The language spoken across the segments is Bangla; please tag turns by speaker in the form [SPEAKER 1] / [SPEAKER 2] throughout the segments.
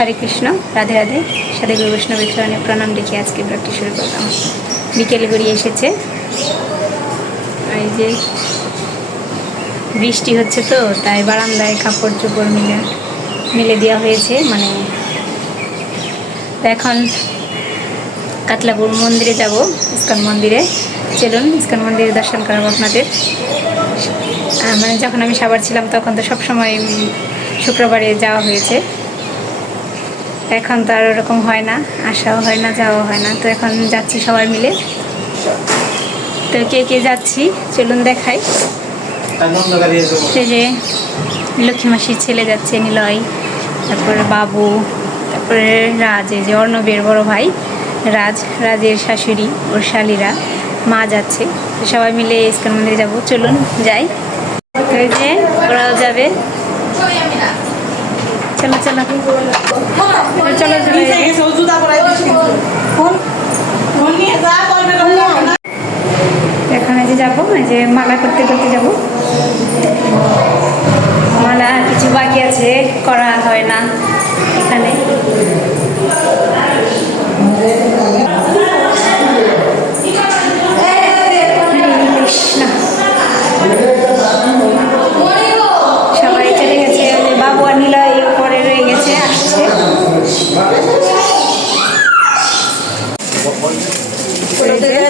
[SPEAKER 1] হরে কৃষ্ণ, রাধে রাধে। সাধে গুরু বৈষ্ণবের চরণে প্রণাম রেখে আজকে ব্লগটি শুরু করলাম। বিকেলে গড়িয়ে এসেছে। এই যে বৃষ্টি হচ্ছে তো, তাই বারান্দায় কাপড় চোপড় মিলে মিলে দেওয়া হয়েছে মানে এখন কাতলাপুর মন্দিরে যাব, ইস্কন মন্দিরে। চলুন, ইস্কন মন্দিরে দর্শন করাবো আপনাদের। মানে যখন আমি সাবার ছিলাম, তখন তো সবসময় শুক্রবারে যাওয়া হয়েছে। এখন তো আর ওরকম হয় না আসাও হয় না যাওয়া হয় না। তো এখন যাচ্ছি সবাই মিলে। তো কে কে যাচ্ছি, চলুন দেখাই। যে লক্ষ্মী মাসির ছেলে যাচ্ছে, নিলয়, তারপরে বাবু, তারপরে রাজ, এই যে অর্ণবের বড় ভাই, রাজ, রাজের শাশুড়ি, ওর শালিরা, মা যাচ্ছে। সবাই মিলে ইস্কন মন্দিরে যাব। চলুন, যাই। যে ওরাও যাবে। চলো চলো। চলো। এখন যে যাব যে মালা করতে করতে যাব। মালা কিছু বাকি আছে করা হয় না এখানে। কৃষ্ণ সবাই চলে গেছে ওই যে বাবু আর নিলয় পরে রয়ে গেছে আসছে ওই যে রাজা আছে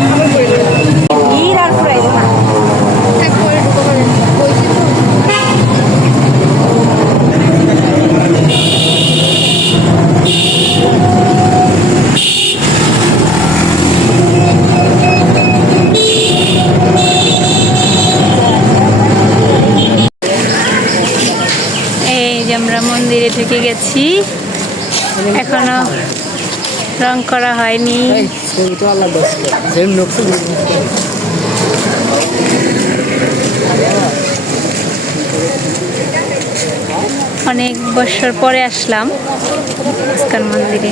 [SPEAKER 1] ঢুকে গেছি। এখনও রং করা হয়নি। অনেক বছর পরে আসলাম মন্দিরে।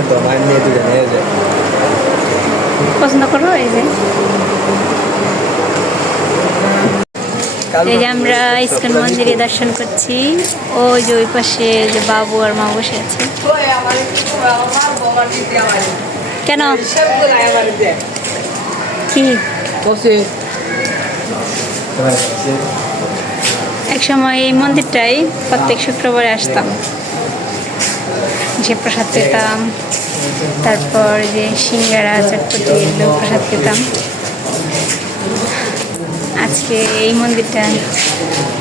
[SPEAKER 2] কিনে তো মায়ের নিয়ে দুটো নিয়ে যায়
[SPEAKER 1] পছন্দ করো এই যে এই যে আমরা ইস্কন মন্দিরে দর্শন করছি ওই যে ওই পাশে যে বাবু আর মা বসে আছে কেন কি এক সময় এই মন্দিরটাই প্রত্যেক শুক্রবারে আসতাম যে প্রসাদ পেতাম। তারপর যে সিঙ্গারা, চটপটি এগুলো প্রসাদ পেতাম। আজকে এই মন্দিরটা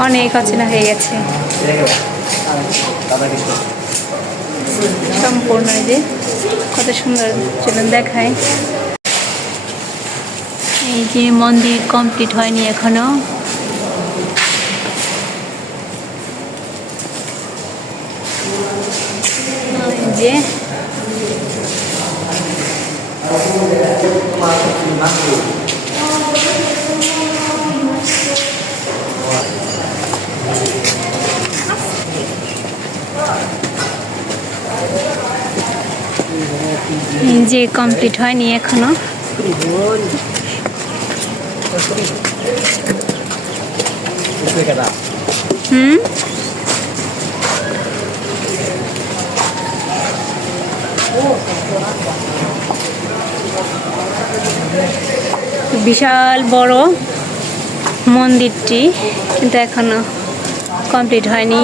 [SPEAKER 1] অনেক অচেনা হয়ে গেছে। সম্পূর্ণ যে কত সুন্দর চলুন দেখায়। এই যে মন্দির কমপ্লিট হয়নি এখনও। যে যে কমপ্লিট হয়নি এখনও। হুম? বিশাল বড় মন্দিরটি কিন্তু এখনও কমপ্লিট হয়নি।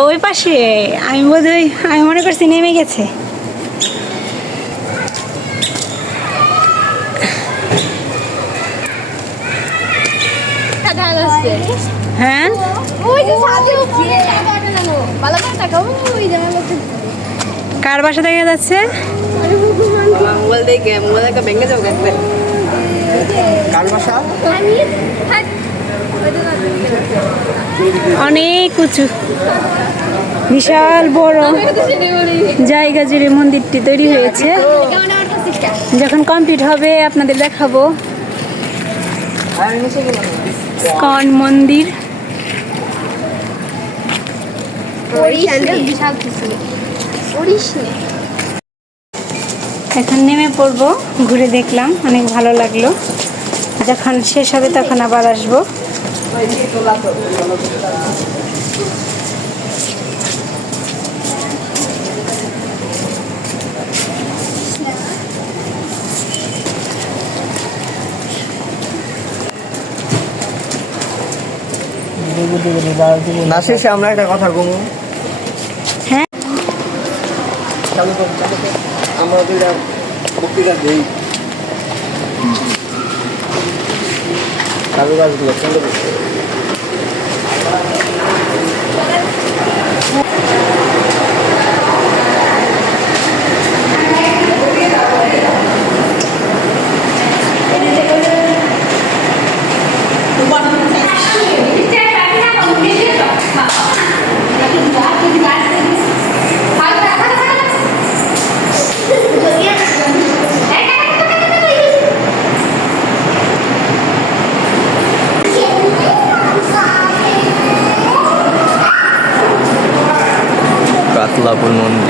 [SPEAKER 1] ওই পাশে আমি বোধহয় আমি মনে করছি নেমে গেছে। হ্যাঁ?
[SPEAKER 3] করে
[SPEAKER 1] বাসা দেখা যাচ্ছে?
[SPEAKER 2] কার বাসা?
[SPEAKER 1] অনেক উঁচু। বিশাল বড় জায়গা জুড়ে মন্দিরটি তৈরি হয়েছে। যখন কমপ্লিট হবে, আপনাদের দেখাবো। স্কন মন্দির। এখন নেমে পড়ব, ঘুরে দেখলাম, অনেক ভালো লাগল। যখন শেষ হবে তখন আবার আসব।
[SPEAKER 2] না শেষে আমরা একটা কথা কমু।
[SPEAKER 1] হ্যাঁ।
[SPEAKER 2] কর কর আমরা দুইটা বক্তৃতা দিই। চালু কাজগুলো চালু Thank you. কর
[SPEAKER 1] মন্দ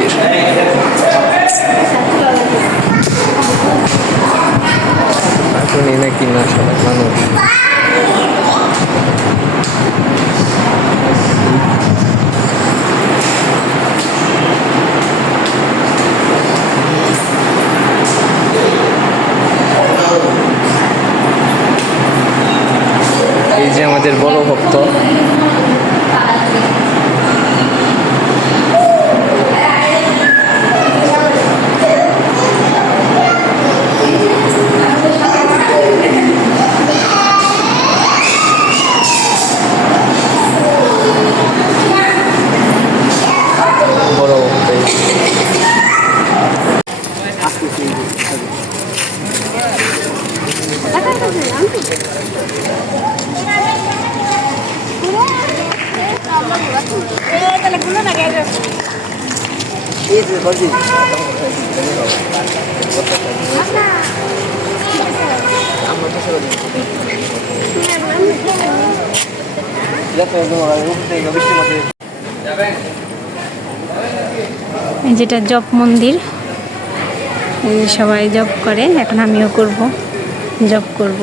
[SPEAKER 1] যেটা জপ মন্দির সবাই জব করে এখন আমিও করব জব করব।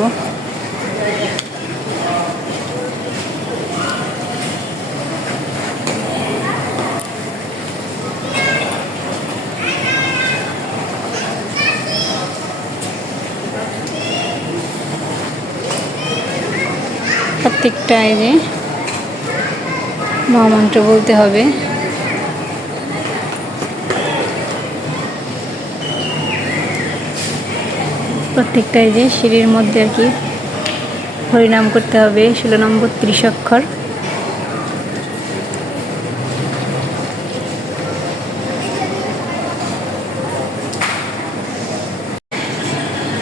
[SPEAKER 1] একটা এই যে মহামন্ত্র বলতে হবে। প্রত্যেকটা এই যে সিঁড়ির মধ্যে আর কি হরিনাম করতে হবে, ষোলো নম্বর ত্রিশ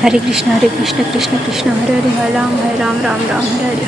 [SPEAKER 1] হরে কৃষ্ণ হরে কৃষ্ণ কৃষ্ণ কৃষ্ণ, হরে হরে हरे রাম राम রাম রাম রাম, হরে হরে।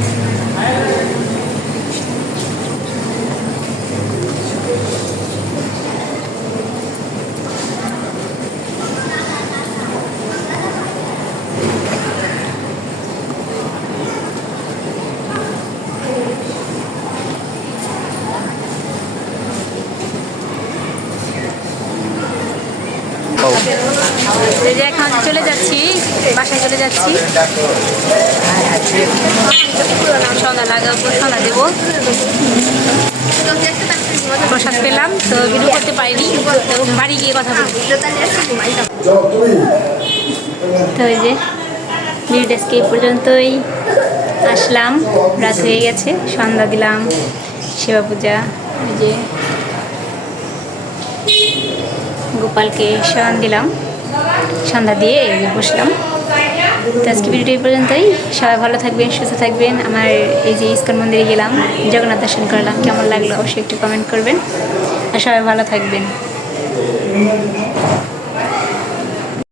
[SPEAKER 1] যে এখন চলে যাচ্ছি, বাসায় চলে যাচ্ছি। সন্ধ্যা লাগাবো সন্ধ্যা দেবো। প্রসাদ পেলাম, তো ভিডিও করতে পারিনি বাড়ি গিয়ে কথা বলব। তো এই যে ভিডিওটা এই পর্যন্তই। আসলাম, রাত হয়ে গেছে, সন্ধ্যা দিলাম সেবা পূজা, এই যে গোপালকে শয়ন দিলাম। সন্ধ্যা দিয়ে বসলাম। তো আজকে ভিডিওটি এই পর্যন্তই। সবাই ভালো থাকবেন, সুস্থ থাকবেন। আমার এই যে ইস্কন মন্দিরে গেলাম, জগন্নাথ দর্শন করলাম, কেমন লাগল অবশ্যই একটু কমেন্ট করবেন। আর সবাই ভালো থাকবেন।